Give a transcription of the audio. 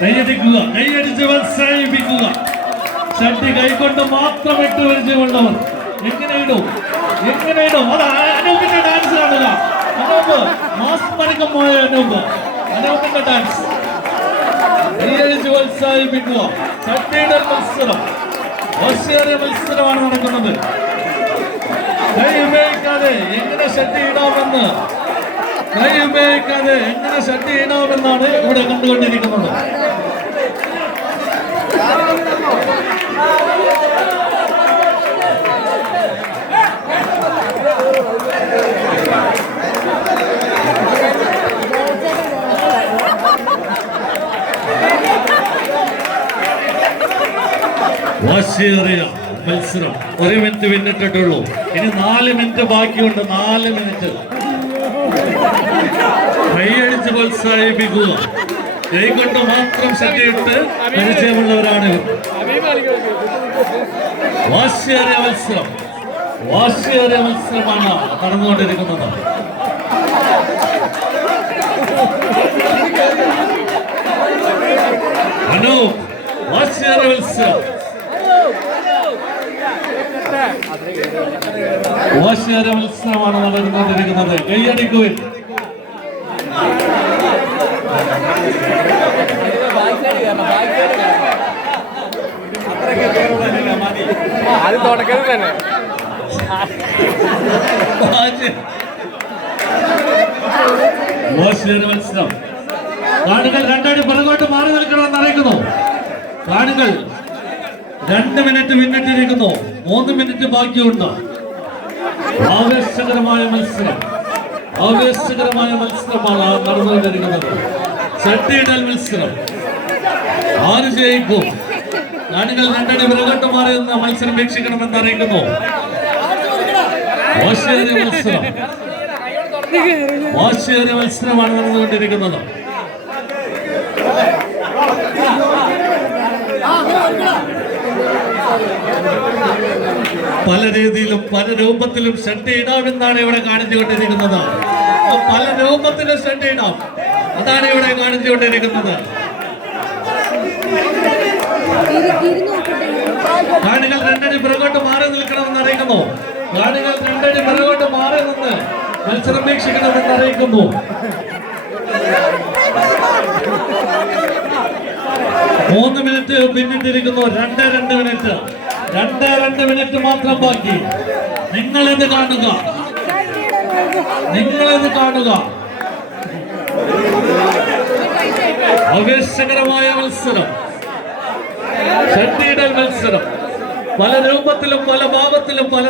കൈയടിക്കുക കൈയടിച്ച് പ്രോത്സാഹിപ്പിക്കുക ഷട്ടി കൈകൊണ്ട് മാത്രം ഇട്ട് പിടിച്ചുകൊണ്ടവർ എങ്ങനെ ഇടും? എങ്ങനെ ഇടും? അത് അനൂപിന്റെ ഡാൻസ് കാണുക. അനൂപ് മാസ് മണിക്കം പോയ അനൂപ്. അനൂപിന്റെ ഡാൻസ് കൈയടിച്ച് പ്രോത്സാഹിപ്പിക്കുക ഷട്ടിയുടെ മത്സരം. വശ്യേറിയ മത്സരമാണ് നടക്കുന്നത്. കൈ ഉപയോഗിക്കാതെ എങ്ങനെ ഷട്ടി ഇടാമെന്ന് കൈ ഉപയോഗിക്കാതെ എങ്ങനെ ഷട്ടി ഇടാമെന്നാണ് ഇവിടെ കണ്ടുകൊണ്ടിരിക്കുന്നത്. വാശിയേറിയ മത്സരം. ഒരു മിനിറ്റ് പിന്നിട്ടിട്ടുള്ളൂ. ഇനി നാല് മിനിറ്റ് ബാക്കിയുണ്ട്. നാല് മിനിറ്റ് കൈയടിച്ച് പ്രോത്സാഹിപ്പിക്കുക. കൈകൊണ്ട് മാത്രം ശക്തിയിട്ട് പരിചയമുള്ളവരാണ് വാശിയേറിയ മത്സരം. വാശിയേറിയ മത്സരമാണ് നടന്നുകൊണ്ടിരിക്കുന്നത്. അനൂപ് വാശിയേറിയ മത്സരം. വാശിയേറിയ മത്സരമാണ് നടന്നുകൊണ്ടിരിക്കുന്നത്. കൈയടിക്കുവിൻ അത് മത്സരം. കാണികൾ രണ്ടടി പുറകോട്ട് മാറി നിൽക്കണമെന്ന് അറിയിക്കുന്നു. കാണികൾ രണ്ട് മിനിറ്റ് പിന്നിട്ടിരിക്കുന്നു മൂന്ന് മിനിറ്റ് ബാക്കിയുണ്ട്. ആവേശകരമായ മത്സരം. ആവേശകരമായ മത്സരമാണ് നടന്നുകൊണ്ടിരിക്കുന്നത് ചട്ടിയിടൽ മത്സരം. ആര് ജയിക്കും? കാണികൾ രണ്ടടി വിലകട്ട് മാറിയെന്ന് മത്സരം വീക്ഷിക്കണമെന്ന് അറിയിക്കുന്നു. വാശേരി മത്സരം. വാശിയേറിയ മത്സരമാണ് നടന്നുകൊണ്ടിരിക്കുന്നത്. പല രീതിയിലും പല രൂപത്തിലും ഷട്ട് ഇടാമെന്നാണ് ഇവിടെ കാണിച്ചുകൊണ്ടിരിക്കുന്നത്. പല രൂപത്തിലും ഷട്ട് ഇടാം. അതാണ് ഇവിടെ കാണിച്ചുകൊണ്ടിരിക്കുന്നത്. കാണികൾ രണ്ടടി പിറകോട്ട് മാറി നിൽക്കണമെന്ന് അറിയിക്കുന്നു. കാണികൾ രണ്ടടി പിറകോട്ട് മാറി നിന്ന് മത്സരം വീക്ഷിക്കണമെന്ന് അറിയിക്കുന്നു. മൂന്ന് മിനിറ്റ് പിന്നിട്ടിരിക്കുന്നു. രണ്ട് രണ്ട് മിനിറ്റ്. രണ്ട് രണ്ട് മിനിറ്റ് മാത്രം ബാക്കി. നിങ്ങളിത് കാണുക. നിങ്ങളിത് കാണുക. ആവേശകരമായ മത്സരം. ഷട്ടിയിടൽ മത്സരം. പല രൂപത്തിലും പല ഭാവത്തിലും പല